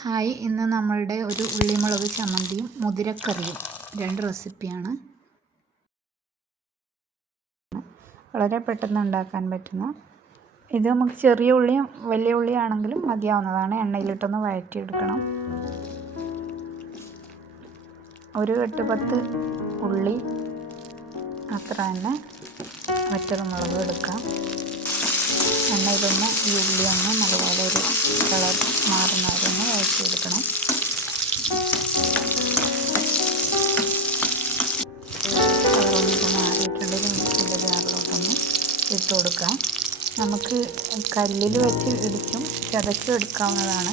Hi, ഇന്ന് നമ്മളുടെ ഒരു ഉള്ളിമുളക് ചമ്മന്തിയും മുതിരക്കറിയും രണ്ട് റെസിപ്പിയാണ്. വളരെ പെട്ടെന്ന് ഉണ്ടാക്കാൻ പറ്റുന്ന ഇത് നമുക്ക് ചെറിയ ഉള്ളിയും വലിയ ഉള്ളിയാണെങ്കിലും മതിയാവുന്നതാണ്. എണ്ണയിലിട്ടൊന്ന് വഴറ്റിയെടുക്കണം. ഒരു 8-10 ഉള്ളി അത്ര തന്നെ വറ്റൽമുളക് എടുക്കാം. എണ്ണയിലൊന്ന് ഈ ഉള്ളി ഒന്ന് നല്ലപോലെ ഒരു കളർ മാറുന്നവരൊന്ന് വഴറ്റിയെടുക്കണം. കളറൊന്നിപ്പോൾ മാറിയിട്ടുണ്ടെങ്കിൽ മിക്സിയുടെ ജാറിലോട്ടൊന്ന് ഇട്ട് കൊടുക്കാം. നമുക്ക് കല്ലിൽ വെച്ച് ഇടിച്ചും ചതച്ചും എടുക്കാവുന്നതാണ്.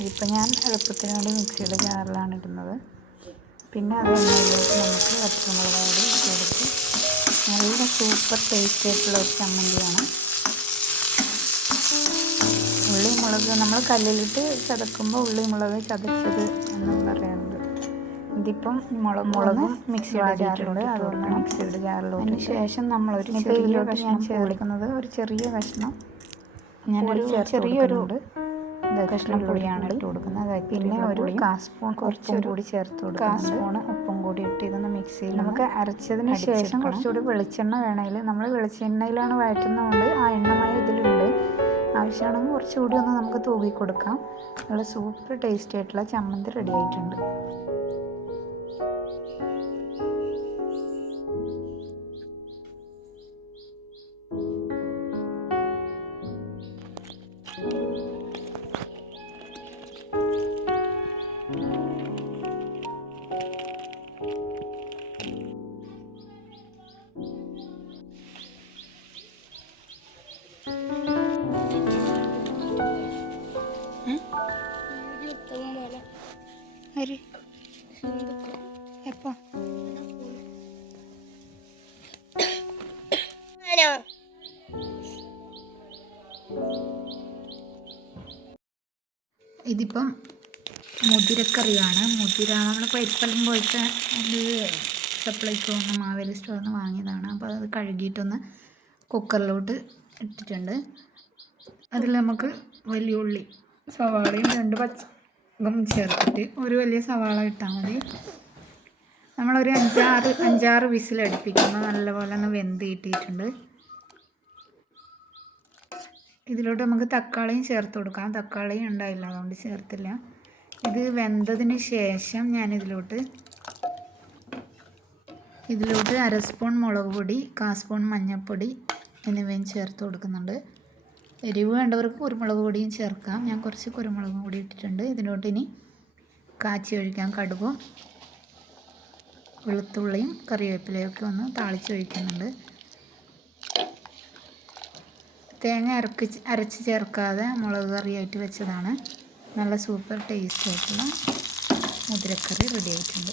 ഇതിപ്പോൾ ഞാൻ എളുപ്പത്തിന് വേണ്ടി മിക്സിയുടെ ജാറിലാണ് ഇടുന്നത്. പിന്നെ അത് എണ്ണയിലേക്ക് നമുക്ക് വറ്റൽമുളക് കൂടി ഇട്ട് കൊടുത്ത് നല്ല സൂപ്പർ ടേസ്റ്റ് ആയിട്ടുള്ള ഒരു ചമ്മന്തിയാണ്. ഉള്ളി മുളക് നമ്മൾ കല്ലിലിട്ട് ചതക്കുമ്പോൾ ഉള്ളി മുളക് ചതച്ചത് എന്നും പറയാറുണ്ട്. ഇതിപ്പം മുളകും മിക്സിയുടെ ജാറിലുണ്ട്. അതുകൊണ്ട് മിക്സിയുടെ ജാറിലോട്ട് അതിന് ശേഷം നമ്മളൊരു ചെറിയ കഷ്ണം ചേർക്കുന്നത് ഒരു ചെറിയ കഷ്ണം ഞാനൊരു ചെറിയൊരു കഷ്ണം പൊടിയാണ് ഇട്ട് കൊടുക്കുന്നത്. പിന്നെ ഒരു കാസ്പൂൺ കുറച്ചും കൂടി ചേർത്ത് കൊടുക്കുക. കാസ്പൂണ് ഉപ്പും കൂടി ഇട്ട് ഇതൊന്ന് മിക്സിയിൽ നമുക്ക് അരച്ചതിന് ശേഷം കുറച്ചുകൂടി വെളിച്ചെണ്ണ വേണമെങ്കിൽ നമ്മൾ വെളിച്ചെണ്ണയിലാണ് വഴറ്റുന്നതുകൊണ്ട് ആ എണ്ണമയം ഇതിലുണ്ട്. ആവശ്യമാണെങ്കിൽ കുറച്ചുകൂടി ഒന്ന് നമുക്ക് തൂവി കൊടുക്കാം. നല്ല സൂപ്പർ ടേസ്റ്റി ആയിട്ടുള്ള ചമ്മന്തി റെഡി ആയിട്ടുണ്ട്. എപ്പോ ഇതിപ്പം മുതിരക്കറിയാണ്. മുതിര നമ്മളിപ്പോൾ ഇപ്പലും പോയിട്ട് അത് സപ്ലൈക്കോ മാവേലി സ്റ്റോറിൽ നിന്ന് വാങ്ങിയതാണ്. അപ്പോൾ അത് കഴുകിയിട്ടൊന്ന് കുക്കറിലോട്ട് ഇട്ടിട്ടുണ്ട്. അതിൽ നമുക്ക് വലിയ ഉള്ളി സവാളയും 2 പച്ചമുളകും ചേർത്തിട്ട് ഒരു വലിയ സവാള ഇട്ടാൽ മതി. നമ്മളൊരു 5-6 വിസിലടുപ്പിക്കുമ്പോൾ നല്ലപോലെ ഒന്ന് വെന്ത് കിട്ടിയിട്ടുണ്ട്. ഇതിലോട്ട് നമുക്ക് തക്കാളിയും ചേർത്ത് കൊടുക്കാം. തക്കാളിയും ഉണ്ടായില്ല, അതുകൊണ്ട് ചേർത്തില്ല. ഇത് വെന്തതിന് ശേഷം ഞാനിതിലോട്ട് 1/2 സ്പൂൺ മുളക് പൊടി, 1/4 സ്പൂൺ മഞ്ഞൾപ്പൊടി എന്നിവയും ചേർത്ത് കൊടുക്കുന്നുണ്ട്. എരിവ് വേണ്ടവർക്ക് കുരുമുളക് പൊടിയും ചേർക്കാം. ഞാൻ കുറച്ച് കുരുമുളകും കൂടി ഇട്ടിട്ടുണ്ട്. ഇതിലോട്ട് ഇനി കാച്ചി ഒഴിക്കാം. കടുകും വെളുത്തുള്ളിയും കറിവേപ്പിലയൊക്കെ ഒന്ന് താളിച്ചൊഴിക്കുന്നുണ്ട്. തേങ്ങ അരച്ച് ചേർക്കാതെ മുളക് കറിയായിട്ട് വെച്ചതാണ്. നല്ല സൂപ്പർ ടേസ്റ്റ് ആയിട്ടുള്ള മുതിരക്കറി റെഡി ആയിട്ടുണ്ട്.